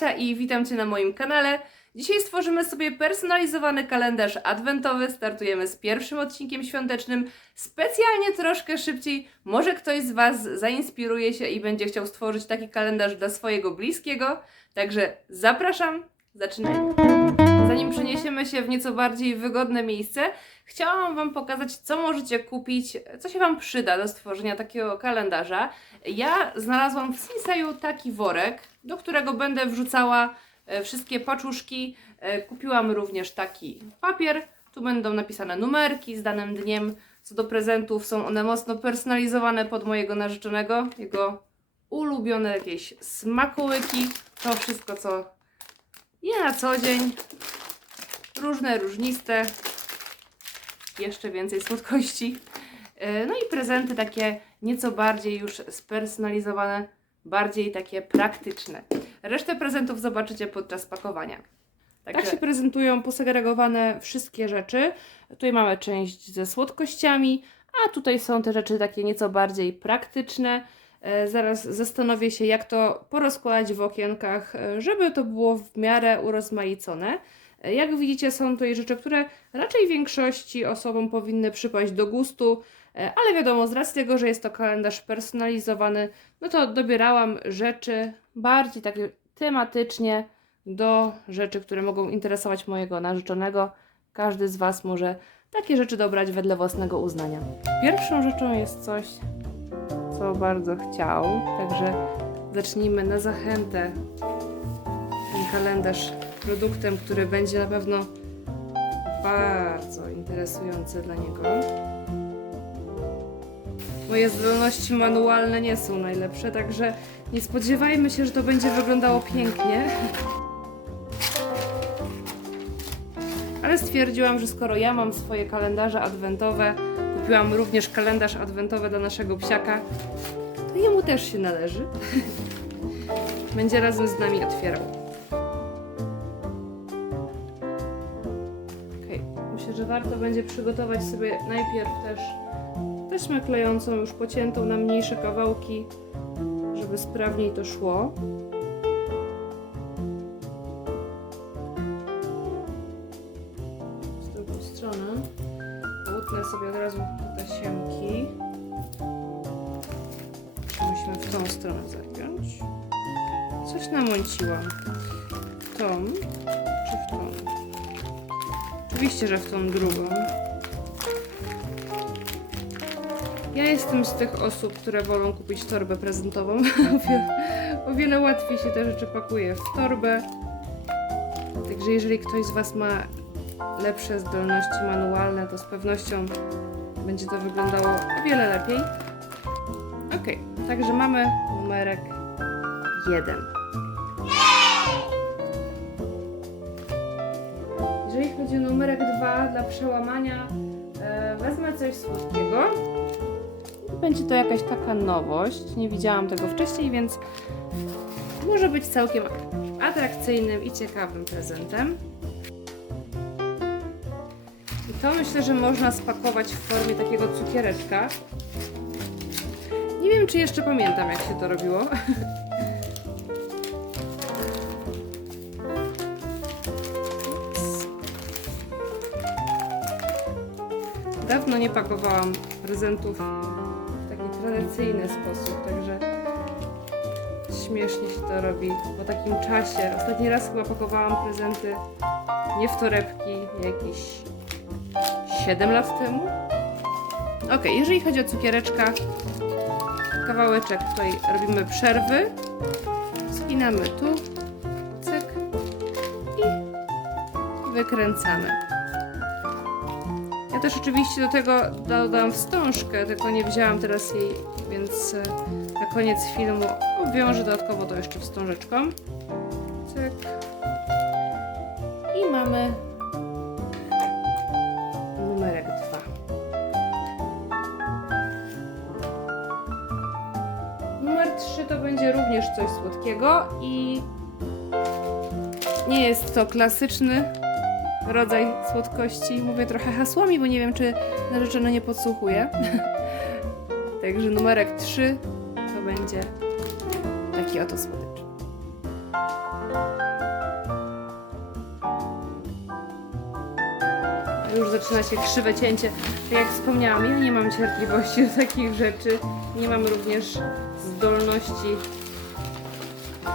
Cześć, tu Asia i witam Cię na moim kanale. Dzisiaj stworzymy sobie personalizowany kalendarz adwentowy. Startujemy z pierwszym odcinkiem świątecznym. Specjalnie troszkę szybciej. Może ktoś z Was zainspiruje się i będzie chciał stworzyć taki kalendarz dla swojego bliskiego. Także zapraszam, zaczynajmy. Zanim przeniesiemy się w nieco bardziej wygodne miejsce, chciałam Wam pokazać, co możecie kupić, co się Wam przyda do stworzenia takiego kalendarza. Ja znalazłam w Sinseju taki worek, do którego będę wrzucała e, wszystkie paczuszki. E, Kupiłam również taki papier. Tu będą napisane numerki z danym dniem. Co do prezentów, są one mocno personalizowane pod mojego narzeczonego, jego ulubione jakieś smakołyki. To wszystko, co je na co dzień. Różne, różniste. Jeszcze więcej słodkości. E, No i prezenty takie nieco bardziej już spersonalizowane, bardziej takie praktyczne. Resztę prezentów zobaczycie podczas pakowania. Tak się prezentują posegregowane wszystkie rzeczy. Tutaj mamy część ze słodkościami, a tutaj są te rzeczy takie nieco bardziej praktyczne. E, Zaraz zastanowię się, jak to porozkładać w okienkach, e, żeby to było w miarę urozmaicone. Jak widzicie, są tutaj rzeczy, które raczej większości osobom powinny przypaść do gustu, e, ale wiadomo, z racji tego, że jest to kalendarz personalizowany, no to dobierałam rzeczy bardziej takie tematycznie do rzeczy, które mogą interesować mojego narzeczonego. Każdy z Was może takie rzeczy dobrać wedle własnego uznania. Pierwszą rzeczą jest coś, co bardzo chciał, także zacznijmy na zachętę ten kalendarz produktem, który będzie na pewno bardzo interesujący dla niego. Moje zdolności manualne nie są najlepsze, także nie spodziewajmy się, że to będzie wyglądało pięknie. Ale stwierdziłam, że skoro ja mam swoje kalendarze adwentowe, kupiłam również kalendarz adwentowy dla naszego psiaka, to jemu też się należy. Będzie razem z nami otwierał. Myślę, że warto będzie przygotować sobie najpierw też taśmę klejącą, już pociętą na mniejsze kawałki, żeby sprawniej to szło. Z drugą stronę utnę sobie od razu te tasiemki. Musimy w tą stronę zagiąć. Coś namąciłam. Oczywiście, że w tą drugą. Ja jestem z tych osób, które wolą kupić torbę prezentową. O wiele- łatwiej się te rzeczy pakuje w torbę. Także jeżeli ktoś z Was ma lepsze zdolności manualne, to z pewnością będzie to wyglądało o wiele lepiej. Ok, także mamy numerek 1. Jeżeli chodzi o numerek 2 dla przełamania, e, wezmę coś słodkiego. Będzie to jakaś taka nowość. Nie widziałam tego wcześniej, więc może być całkiem atrakcyjnym i ciekawym prezentem. I to myślę, że można spakować w formie takiego cukiereczka. Nie wiem, czy jeszcze pamiętam, jak się to robiło. nie pakowałam prezentów w taki tradycyjny sposób, także śmiesznie się to robi po takim czasie. Ostatni raz chyba pakowałam prezenty nie w torebki, jakieś 7 lat temu. Ok, jeżeli chodzi o cukiereczka, kawałeczek tutaj robimy przerwy, skinamy tu, cyk i wykręcamy. Ja też oczywiście do tego dodam wstążkę, tylko nie wzięłam teraz jej, więc e, na koniec filmu obwiążę dodatkowo to jeszcze wstążeczką. Cyk. I mamy numerek 2. Numer 3 to będzie również coś słodkiego i nie jest to klasyczny rodzaj słodkości. Mówię trochę hasłami, bo nie wiem, czy narzeczony nie podsłuchuje. Także numerek 3 to będzie taki oto słodycz. Już zaczyna się krzywe cięcie. Tak jak wspomniałam, ja nie mam cierpliwości do takich rzeczy. Nie mam również zdolności,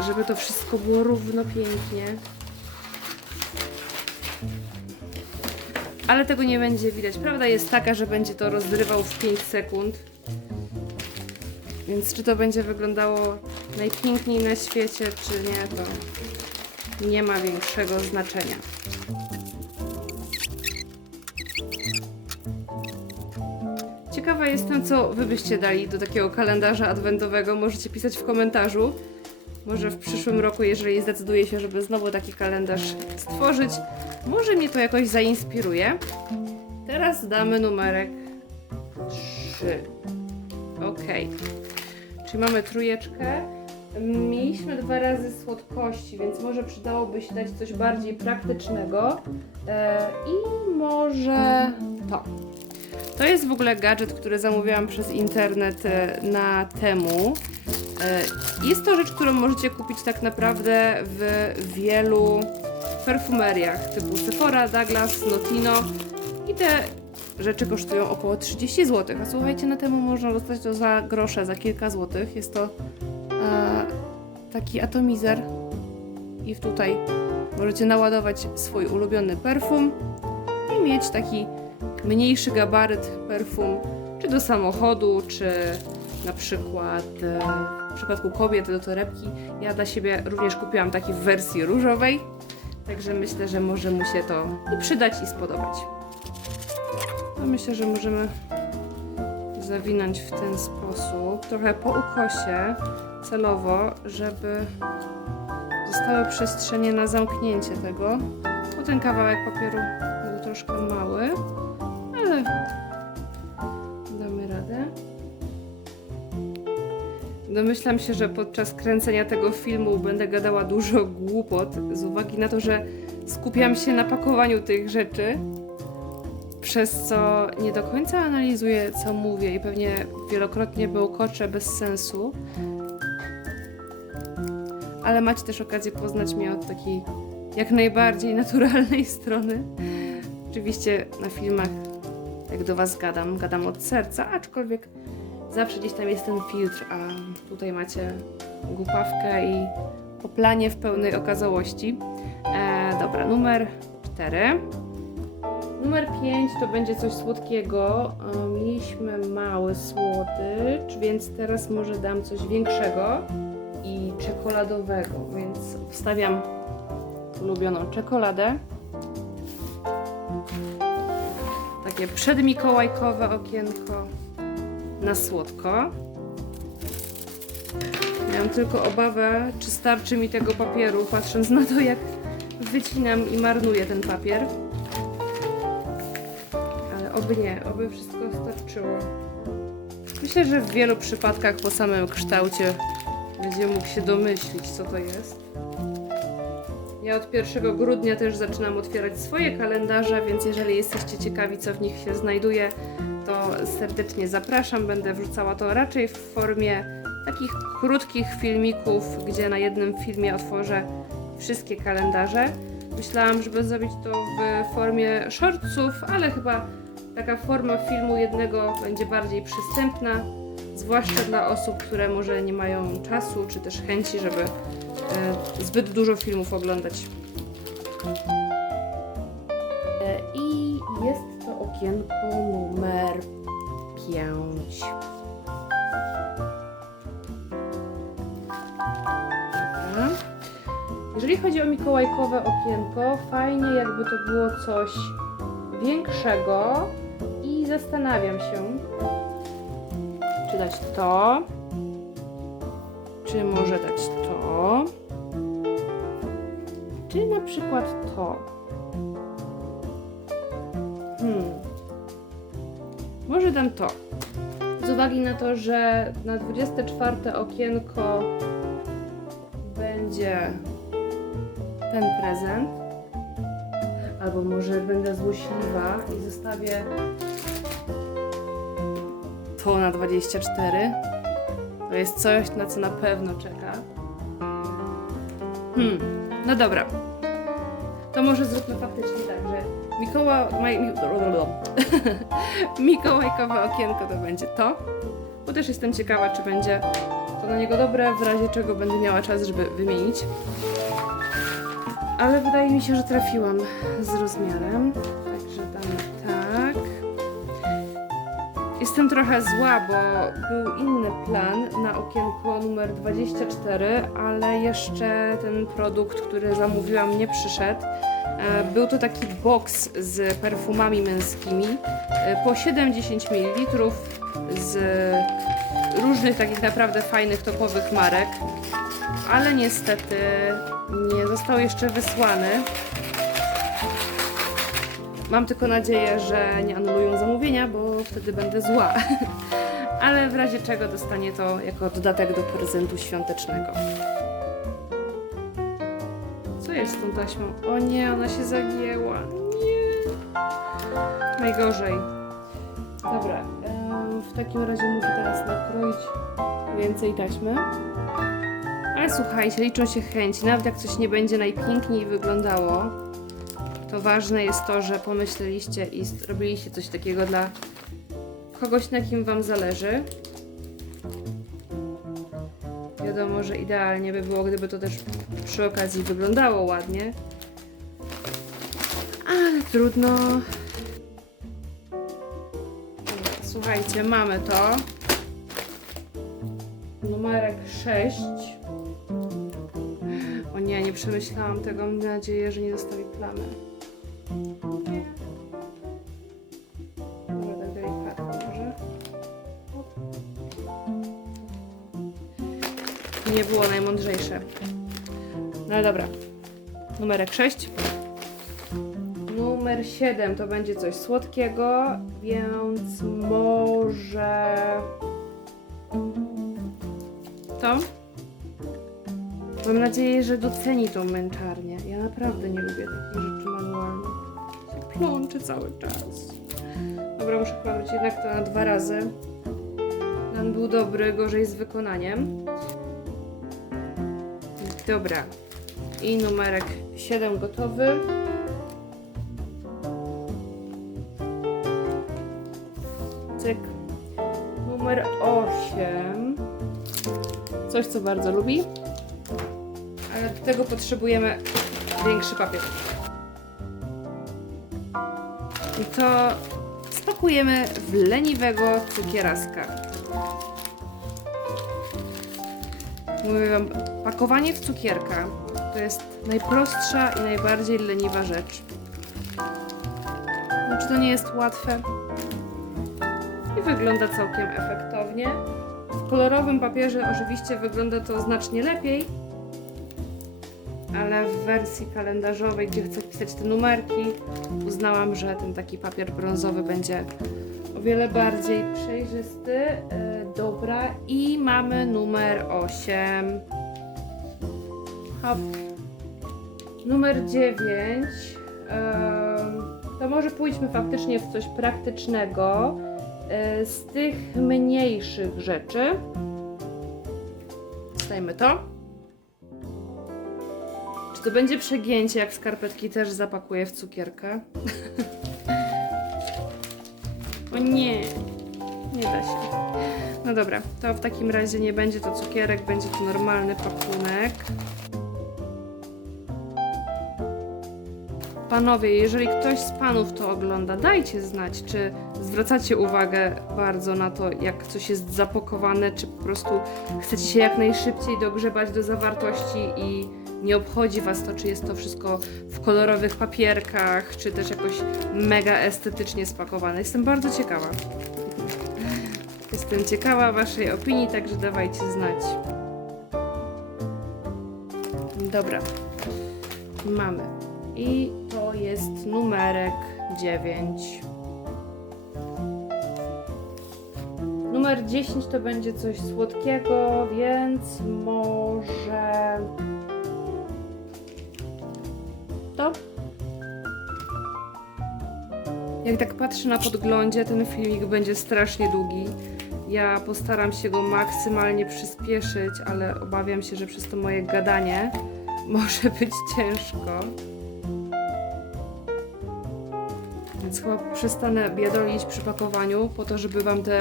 żeby to wszystko było równo pięknie. Ale tego nie będzie widać. Prawda jest taka, że będzie to rozrywał w 5 sekund. Więc czy to będzie wyglądało najpiękniej na świecie, czy nie, to nie ma większego znaczenia. Ciekawa jestem, co wy byście dali do takiego kalendarza adwentowego. Możecie pisać w komentarzu. Może w przyszłym roku, jeżeli zdecyduję się, żeby znowu taki kalendarz stworzyć, może mnie to jakoś zainspiruje. Teraz damy numerek 3. Ok. Czyli mamy trójeczkę. Mieliśmy dwa razy słodkości, więc może przydałoby się dać coś bardziej praktycznego. E, I może to. To jest w ogóle gadżet, który zamówiłam przez internet e, na temu. E, Jest to rzecz, którą możecie kupić tak naprawdę w wielu perfumeriach typu Sephora, Douglas, Notino i te rzeczy kosztują około 30 zł. A słuchajcie, na temu można dostać to za grosze, za kilka złotych. Jest to e, taki atomizer i tutaj możecie naładować swój ulubiony perfum i mieć taki mniejszy gabaryt perfum, czy do samochodu, czy na przykład e, w przypadku kobiet do torebki. Ja dla siebie również kupiłam taki w wersji różowej, także myślę, że może mu się to i przydać i spodobać. No myślę, że możemy zawinąć w ten sposób, trochę po ukosie, celowo, żeby zostały przestrzenie na zamknięcie tego, bo ten kawałek papieru Domyślam się, że podczas kręcenia tego filmu będę gadała dużo głupot, z uwagi na to, że skupiam się na pakowaniu tych rzeczy, przez co nie do końca analizuję, co mówię i pewnie wielokrotnie bełkoczę bez sensu. Ale macie też okazję poznać mnie od takiej jak najbardziej naturalnej strony. Oczywiście na filmach, jak do Was gadam, gadam od serca, aczkolwiek zawsze gdzieś tam jest ten filtr, a tutaj macie głupawkę i poplanie w pełnej okazałości. E, dobra, numer 4. Numer 5 to będzie coś słodkiego. E, Mieliśmy mały słodycz, więc teraz może dam coś większego i czekoladowego, więc wstawiam ulubioną czekoladę. Takie przedmikołajkowe okienko na słodko. Miałam tylko obawę, czy starczy mi tego papieru, patrząc na to, jak wycinam i marnuję ten papier. Ale oby nie, oby wszystko starczyło. Myślę, że w wielu przypadkach po samym kształcie będzie mógł się domyślić, co to jest. Ja od 1 grudnia też zaczynam otwierać swoje kalendarze, więc jeżeli jesteście ciekawi, co w nich się znajduje, to serdecznie zapraszam. Będę wrzucała to raczej w formie takich krótkich filmików, gdzie na jednym filmie otworzę wszystkie kalendarze. Myślałam, żeby zrobić to w formie shortsów, ale chyba taka forma filmu jednego będzie bardziej przystępna, zwłaszcza dla osób, które może nie mają czasu czy też chęci, żeby e, zbyt dużo filmów oglądać. Okienko numer 5. Dobra. Jeżeli chodzi o mikołajkowe okienko, fajnie jakby to było coś większego i zastanawiam się, czy dać to, czy może dać to, czy na przykład to. Hmm. Może dam to. Z uwagi na to, że na 24 okienko będzie ten prezent. Albo może będę złośliwa i zostawię to na 24. To jest coś, na co na pewno czeka. Hmm, no dobra. To może zróbmy faktycznie tak, Mikoła... Maj, mi, Mikołajkowe okienko to będzie to. Bo też jestem ciekawa, czy będzie to na niego dobre, w razie czego będę miała czas, żeby wymienić. Ale wydaje mi się, że trafiłam z rozmiarem. Także damy tak. Jestem trochę zła, bo był inny plan na okienko numer 24, ale jeszcze ten produkt, który zamówiłam, nie przyszedł. E, Był to taki box z perfumami męskimi e, po 70 ml z różnych takich naprawdę fajnych, topowych marek, ale niestety nie został jeszcze wysłany. Mam tylko nadzieję, że nie anulują zamówienia, bo wtedy będę zła. Ale w razie czego dostanie to jako dodatek do prezentu świątecznego. Jest z tą taśmą? O nie, ona się zagięła. Nie. Najgorzej. Dobra, w takim razie muszę teraz nakroić więcej taśmy. Ale słuchajcie, liczą się chęci. Nawet jak coś nie będzie najpiękniej wyglądało, to ważne jest to, że pomyśleliście i zrobiliście coś takiego dla kogoś, na kim Wam zależy. Wiadomo, że idealnie by było, gdyby to też przy okazji wyglądało ładnie. Ale trudno. Słuchajcie, mamy to. Numerek 6. O nie, nie przemyślałam tego. Mam nadzieję, że nie zostawi plamy. Nie było najmądrzejsze. No ale dobra. Numerek 6. Numer 7 to będzie coś słodkiego, więc może to. Mam nadzieję, że doceni tą męczarnię. Ja naprawdę nie lubię takich rzeczy manualnych. Plączy cały czas. Dobra, muszę chyba robić jednak to na dwa razy. Plan był dobry, gorzej z wykonaniem. Dobra. I numerek 7 gotowy. Cyk. Numer 8. Coś, co bardzo lubi. Ale do tego potrzebujemy większy papier. I to spakujemy w leniwego cukieraska. Mówię wam, pakowanie w cukierka to jest najprostsza i najbardziej leniwa rzecz. Znaczy to nie jest łatwe i wygląda całkiem efektownie. W kolorowym papierze oczywiście wygląda to znacznie lepiej, ale w wersji kalendarzowej, gdzie chcę pisać te numerki, uznałam, że ten taki papier brązowy będzie o wiele bardziej przejrzysty. Yy, dobra, i mamy numer 8. Hop. Numer 9. to może pójdźmy faktycznie w coś praktycznego. Yy, z tych mniejszych rzeczy. Stajmy to. Czy to będzie przegięcie, jak skarpetki też zapakuję w cukierkę? o nie, nie da się. No dobra, to w takim razie nie będzie to cukierek, będzie to normalny pakunek. Panowie, jeżeli ktoś z panów to ogląda, dajcie znać, czy zwracacie uwagę bardzo na to, jak coś jest zapakowane, czy po prostu chcecie się jak najszybciej dogrzebać do zawartości i nie obchodzi Was to, czy jest to wszystko w kolorowych papierkach, czy też jakoś mega estetycznie spakowane. Jestem bardzo ciekawa. Jestem ciekawa Waszej opinii, także dawajcie znać. Dobra. Mamy. I to jest numerek 9. Numer 10 to będzie coś słodkiego, więc może to. Jak tak patrzę na podglądzie, ten filmik będzie strasznie długi. Ja postaram się go maksymalnie przyspieszyć, ale obawiam się, że przez to moje gadanie może być ciężko. Chyba przestanę biadolić przy pakowaniu, po to, żeby Wam te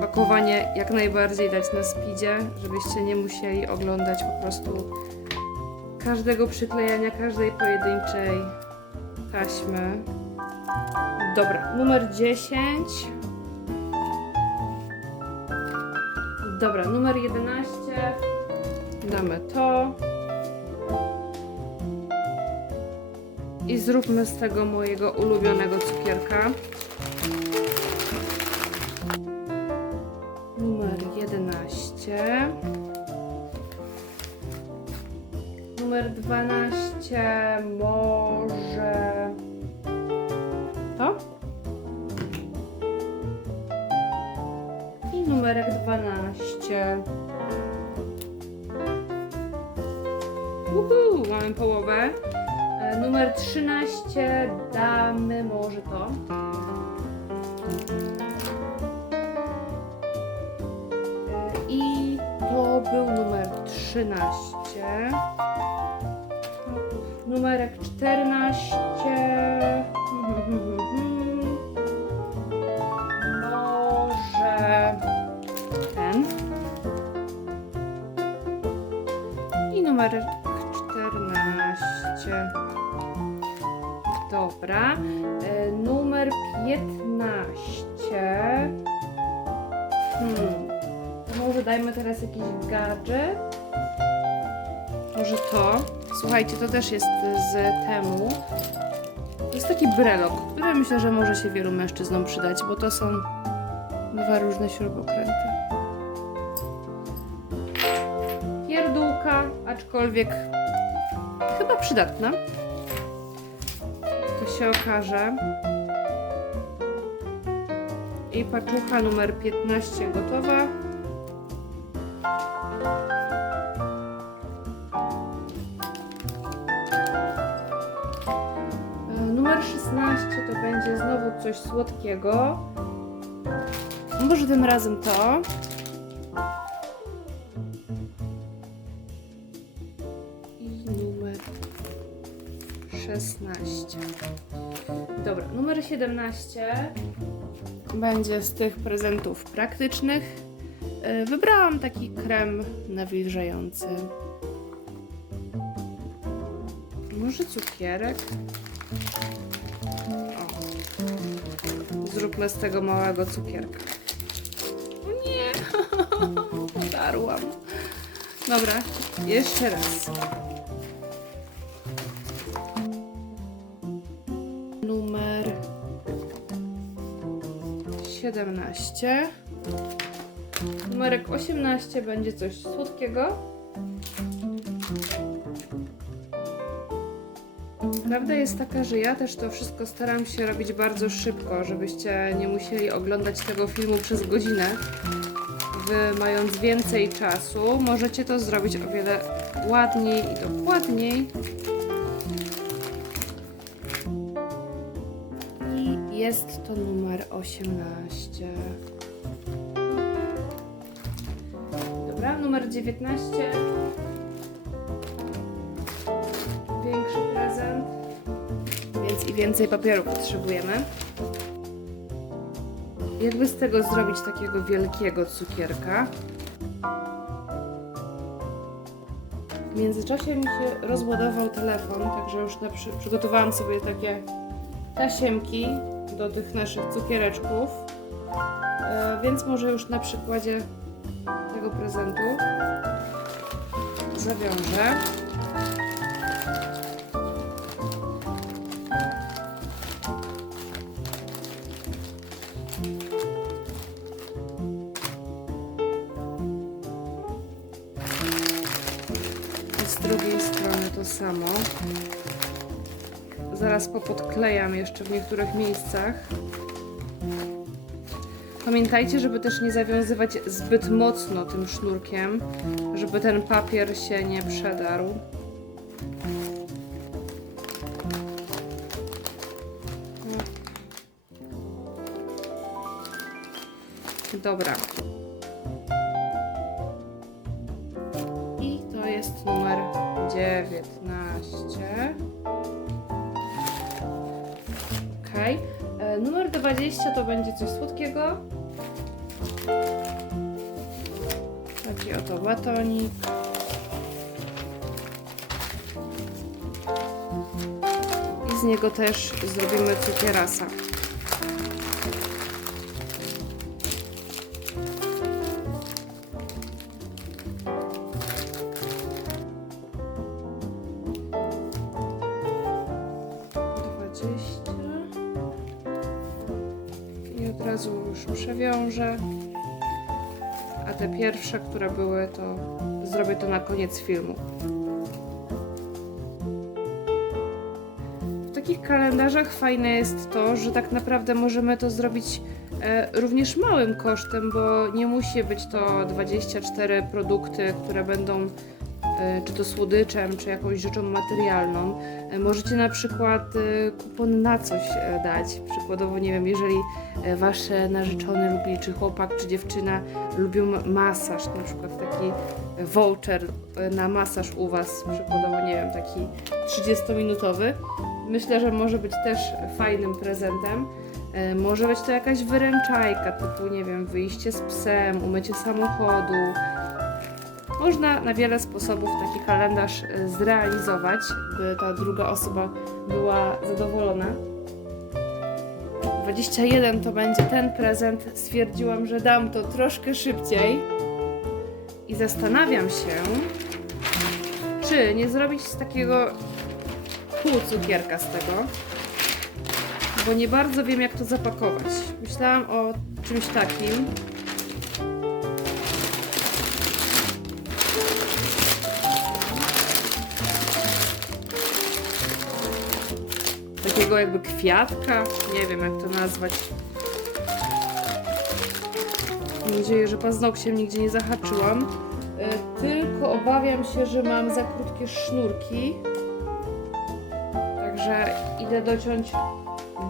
pakowanie jak najbardziej dać na speedzie, żebyście nie musieli oglądać po prostu każdego przyklejania, każdej pojedynczej taśmy. Dobra, numer 10. Dobra, numer 11. Damy to. I zróbmy z tego mojego ulubionego cukierka. Numer 11. Numer 12 I to był numer 13. Numerek 14. Może ten. I numerek 14. Dobra. E, numer 15. Hmm. Może dajmy teraz jakiś gadżet. Może to. Słuchajcie, to też jest z temu. To jest taki brelok, który myślę, że może się wielu mężczyznom przydać, bo to są dwa różne śrubokręty. Pierdółka, aczkolwiek chyba przydatna. To się okaże. I paczucha numer 15 gotowa. E, Numer 16 to będzie znowu coś słodkiego. Może tym razem to. 17 będzie z tych prezentów praktycznych. E, Wybrałam taki krem nawilżający. Może cukierek? O. Zróbmy z tego małego cukierka. O nie! Podarłam. Dobra, jeszcze raz. 17. Numerek 18 będzie coś słodkiego. Prawda jest taka, że ja też to wszystko staram się robić bardzo szybko, żebyście nie musieli oglądać tego filmu przez godzinę. Wy mając więcej czasu, możecie to zrobić o wiele ładniej i dokładniej. I jest to numer 18. Dobra, numer 19. Większy prezent. Więc i więcej papieru potrzebujemy. Jakby z tego zrobić takiego wielkiego cukierka? W międzyczasie mi się rozładował telefon, także już przy, przygotowałam sobie takie tasiemki do tych naszych cukiereczków. E, więc może już na przykładzie tego prezentu zawiążę. Z drugiej strony to samo. Zaraz popodklejam jeszcze w niektórych miejscach. Pamiętajcie, żeby też nie zawiązywać zbyt mocno tym sznurkiem, żeby ten papier się nie przedarł. Dobra. Niego też zrobimy cukierasa. I od razu już przewiążę. A te pierwsze, które były, to zrobię to na koniec filmu. Kalendarzach fajne jest to, że tak naprawdę możemy to zrobić e, również małym kosztem, bo nie musi być to 24 produkty, które będą e, czy to słodyczem, czy jakąś rzeczą materialną. E, Możecie na przykład kupon na coś dać. Przykładowo, nie wiem, jeżeli wasze narzeczony lubi, czy chłopak, czy dziewczyna lubią ma- masaż, na przykład taki voucher na masaż u was, przykładowo, nie wiem, taki 30-minutowy. Myślę, że może być też fajnym prezentem. E, Może być to jakaś wyręczajka, typu, nie wiem, wyjście z psem, umycie samochodu. Można na wiele sposobów taki kalendarz e, zrealizować, by ta druga osoba była zadowolona. 21 to będzie ten prezent. Stwierdziłam, że dam to troszkę szybciej. I zastanawiam się, czy nie zrobić z takiego pół cukierka z tego. Bo nie bardzo wiem, jak to zapakować. Myślałam o czymś takim. Takiego jakby kwiatka. Nie wiem, jak to nazwać. Mam nadzieję, że paznokciem nigdzie nie zahaczyłam. E, Tylko obawiam się, że mam za krótkie sznurki. Idę dociąć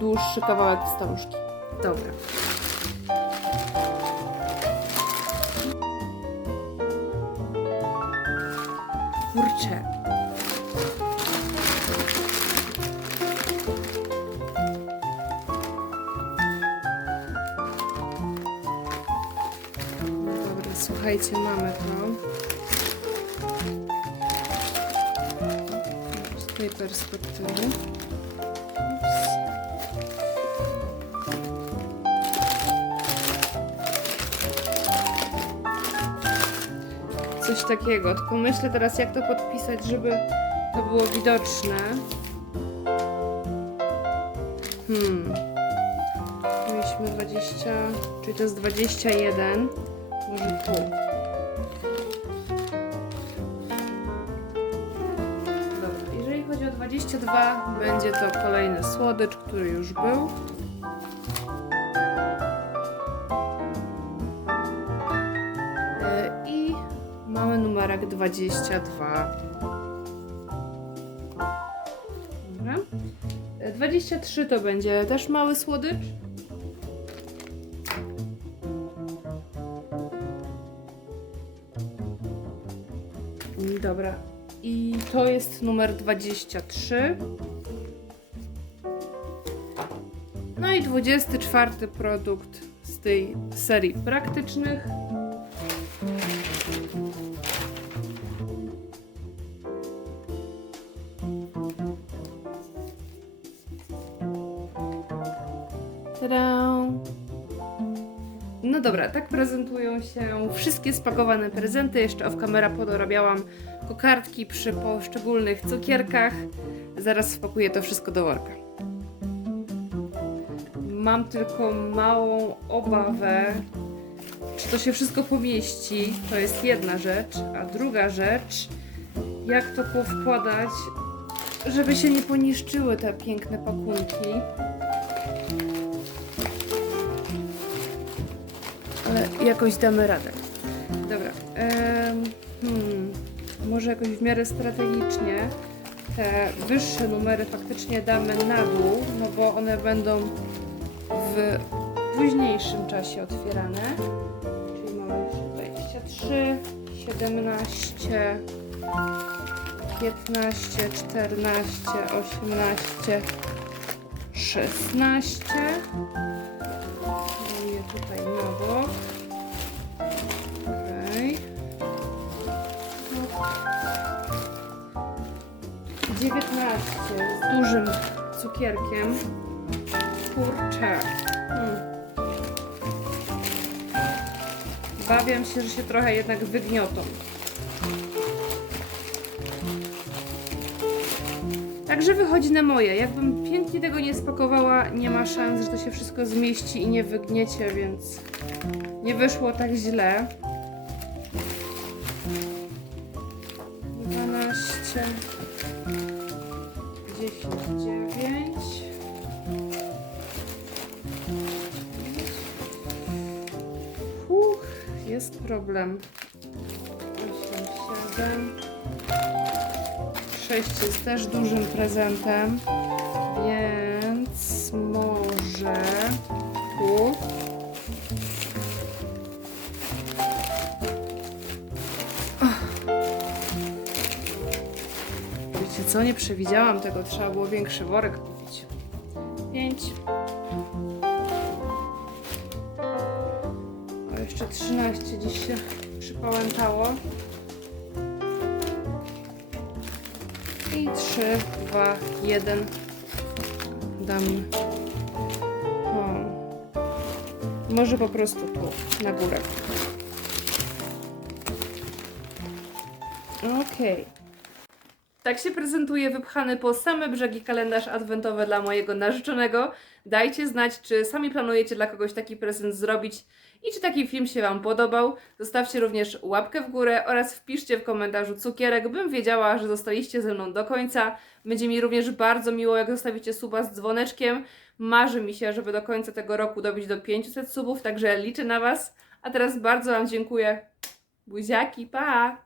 dłuższy kawałek wstążki. Dobra. Takiego, tylko myślę teraz jak to podpisać, żeby to było widoczne. Hmm. Mieliśmy 20, czyli to jest 21. Może tu. Dobra, jeżeli chodzi o 22, będzie to kolejny słodycz, który już był. Numerek 22. Dobra. E, 23 to będzie też mały słodycz. Mm, Dobra. I to jest numer 23. No i 24 produkt z tej serii praktycznych. Prezentują się wszystkie spakowane prezenty. Jeszcze off kamera podorabiałam kokardki przy poszczególnych cukierkach. Zaraz spakuję to wszystko do worka. Mam tylko małą obawę, czy to się wszystko pomieści. To jest jedna rzecz. A druga rzecz, jak to powkładać, żeby się nie poniszczyły te piękne pakunki. Ale jakoś damy radę. Dobra. hmm, może jakoś w miarę strategicznie te wyższe numery faktycznie damy na dół, no bo one będą w późniejszym czasie otwierane. Czyli mamy już 23, 17, 15, 14, 18, 16. 19 z dużym cukierkiem. Kurczę. Mm. Bawiam się, że się trochę jednak wygniotą. Także wychodzi na moje. Jakbym pięknie tego nie spakowała, nie ma szans, że to się wszystko zmieści i nie wygniecie, więc nie wyszło tak źle. 12, 10, 9. Uch, jest problem. 8, 7. 6 jest też dużym prezentem, więc może co, nie przewidziałam tego, trzeba było większy worek kupić. 5. O, jeszcze 13 dziś się przypałętało. I 3, 2, 1. Dam. O. Może po prostu tu, na górę. Okej. Tak się prezentuje wypchany po same brzegi kalendarz adwentowy dla mojego narzeczonego. Dajcie znać, czy sami planujecie dla kogoś taki prezent zrobić i czy taki film się Wam podobał. Zostawcie również łapkę w górę oraz wpiszcie w komentarzu cukierek, bym wiedziała, że zostaliście ze mną do końca. Będzie mi również bardzo miło, jak zostawicie suba z dzwoneczkiem. Marzy mi się, żeby do końca tego roku dobić do 500 subów, także liczę na Was. A teraz bardzo Wam dziękuję. Buziaki, pa!